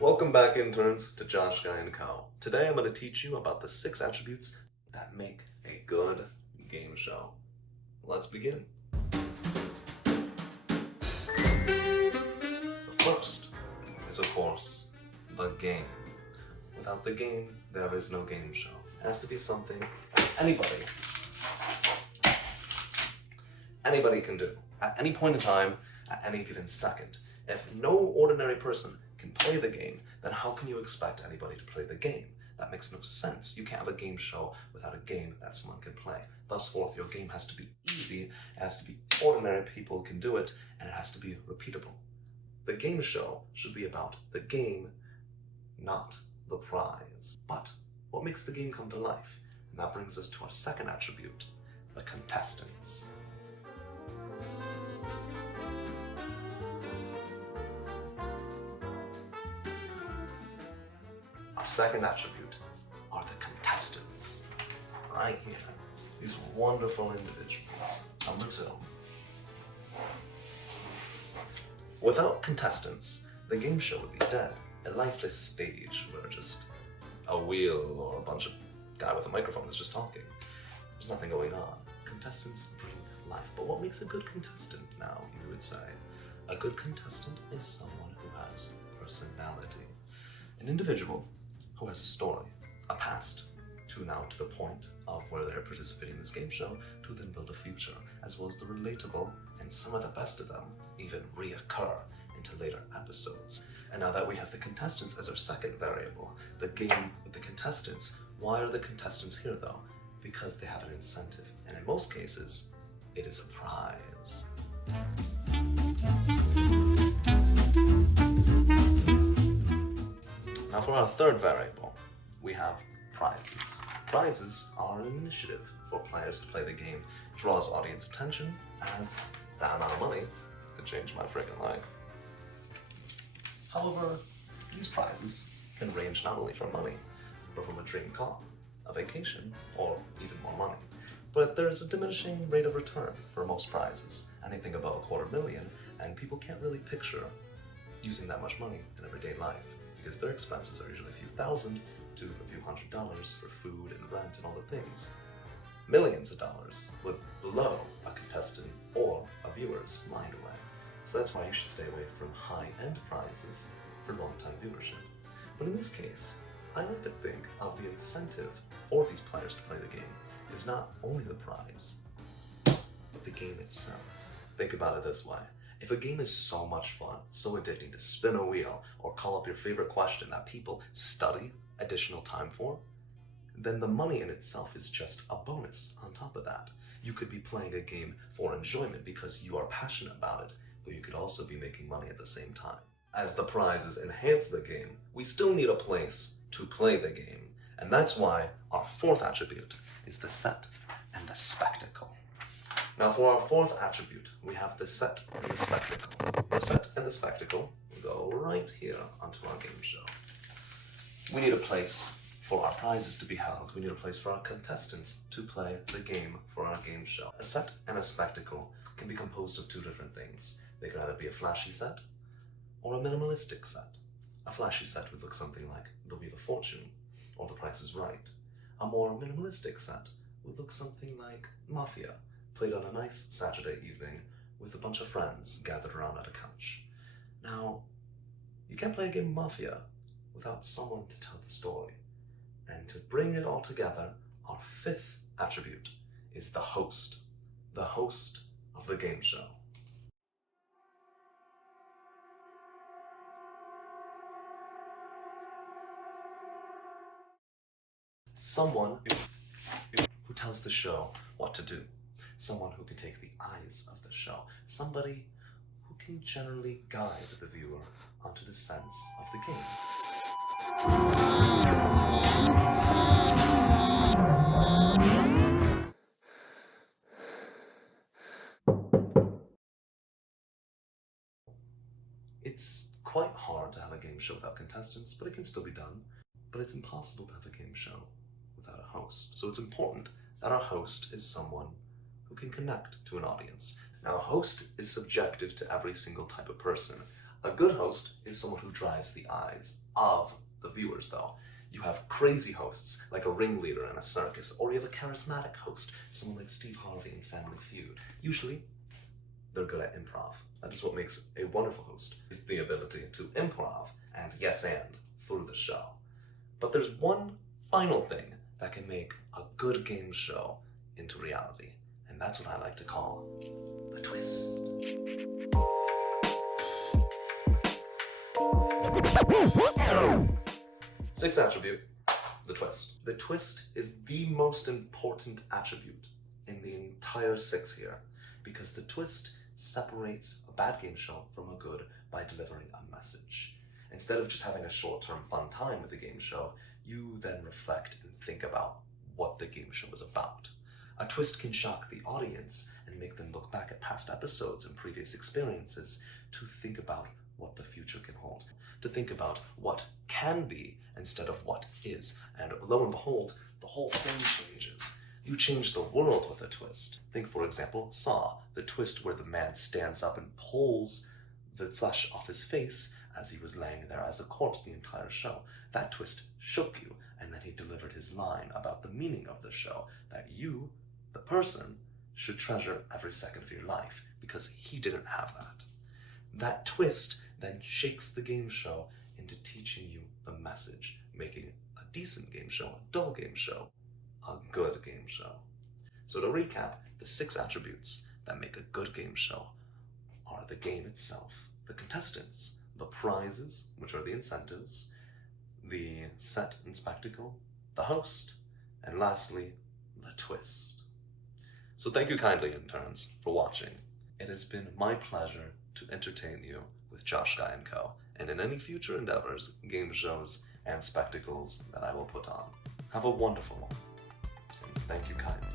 Welcome back, interns, to JoshGuy&CO. Today I'm going to teach you about the 6 attributes that make a good game show. Let's begin. The first is, of course, the game. Without the game, there is no game show. It has to be something anybody can do, at any point in time, at any given second. If no ordinary person can play the game, then how can you expect anybody to play the game? That makes no sense. You can't have a game show without a game that someone can play. Thus, if your game has to be easy, it has to be ordinary people can do it, and it has to be repeatable. The game show should be about the game, not the prize. But what makes the game come to life? And that brings us to our second attribute, the contestants. Our second attribute are the contestants. Right here. These wonderful individuals. Number 2. Without contestants, the game show would be dead. A lifeless stage where just a wheel or a bunch of guy with a microphone is just talking. There's nothing going on. Contestants breathe life. But what makes a good contestant now, you would say? A good contestant is someone who has personality. An individual who has a story, a past, to the point of where they're participating in this game show, to then build a future, as well as the relatable, and some of the best of them even reoccur into later episodes. And now that we have the contestants as our second variable, the game with the contestants, why are the contestants here though? Because they have an incentive, and in most cases, it is a prize. Now for our third variable, we have prizes. Prizes are an initiative for players to play the game, draws audience attention, as that amount of money could change my friggin' life. However, these prizes can range not only from money, but from a dream car, a vacation, or even more money. But there's a diminishing rate of return for most prizes, anything above $250,000, and people can't really picture using that much money in everyday life, because their expenses are usually a few thousand to a few $100s for food and rent and all the things. Millions of dollars would blow a contestant or a viewer's mind away. So that's why you should stay away from high-end prizes for long-time viewership. But in this case, I like to think of the incentive for these players to play the game is not only the prize, but the game itself. Think about it this way. If a game is so much fun, so addicting to spin a wheel or call up your favorite question that people study additional time for, then the money in itself is just a bonus on top of that. You could be playing a game for enjoyment because you are passionate about it, but you could also be making money at the same time. As the prizes enhance the game, we still need a place to play the game. And that's why our fourth attribute is the set and the spectacle. Now for our fourth attribute, we have the set and the spectacle. The set and the spectacle go right here onto our game show. We need a place for our prizes to be held. We need a place for our contestants to play the game for our game show. A set and a spectacle can be composed of 2 different things. They could either be a flashy set or a minimalistic set. A flashy set would look something like The Wheel of Fortune or The Price is Right. A more minimalistic set would look something like Mafia, played on a nice Saturday evening with a bunch of friends gathered around at a couch. Now, you can't play a game of Mafia without someone to tell the story. And to bring it all together, our 5th attribute is the host of the game show. Someone who tells the show what to do. Someone who can take the eyes of the show. Somebody who can generally guide the viewer onto the sense of the game. It's quite hard to have a game show without contestants, but it can still be done. But it's impossible to have a game show without a host. So it's important that our host is someone who can connect to an audience. Now, a host is subjective to every single type of person. A good host is someone who drives the eyes of the viewers, though. You have crazy hosts, like a ringleader in a circus, or you have a charismatic host, someone like Steve Harvey in Family Feud. Usually, they're good at improv. That is what makes a wonderful host, is the ability to improv and yes and through the show. But there's one final thing that can make a good game show into reality, and that's what I like to call the twist. Sixth attribute, the twist. The twist is the most important attribute in the entire 6 here, because the twist separates a bad game show from a good by delivering a message. Instead of just having a short-term fun time with a game show, you then reflect and think about what the game show is about. A twist can shock the audience and make them look back at past episodes and previous experiences to think about what the future can hold, to think about what can be instead of what is. And lo and behold, the whole thing changes. You change the world with a twist. Think, for example, Saw, the twist where the man stands up and pulls the flesh off his face as he was laying there as a corpse the entire show. That twist shook you, and then he delivered his line about the meaning of the show, that you, the person, should treasure every second of your life, because he didn't have that. That twist then shakes the game show into teaching you the message, making a decent game show, a dull game show, a good game show. So to recap, the 6 attributes that make a good game show are the game itself, the contestants, the prizes, which are the incentives, the set and spectacle, the host, and lastly, the twist. So thank you kindly, interns, for watching. It has been my pleasure to entertain you with JoshGuy&CO, and in any future endeavors, game shows, and spectacles that I will put on. Have a wonderful one, and thank you kindly.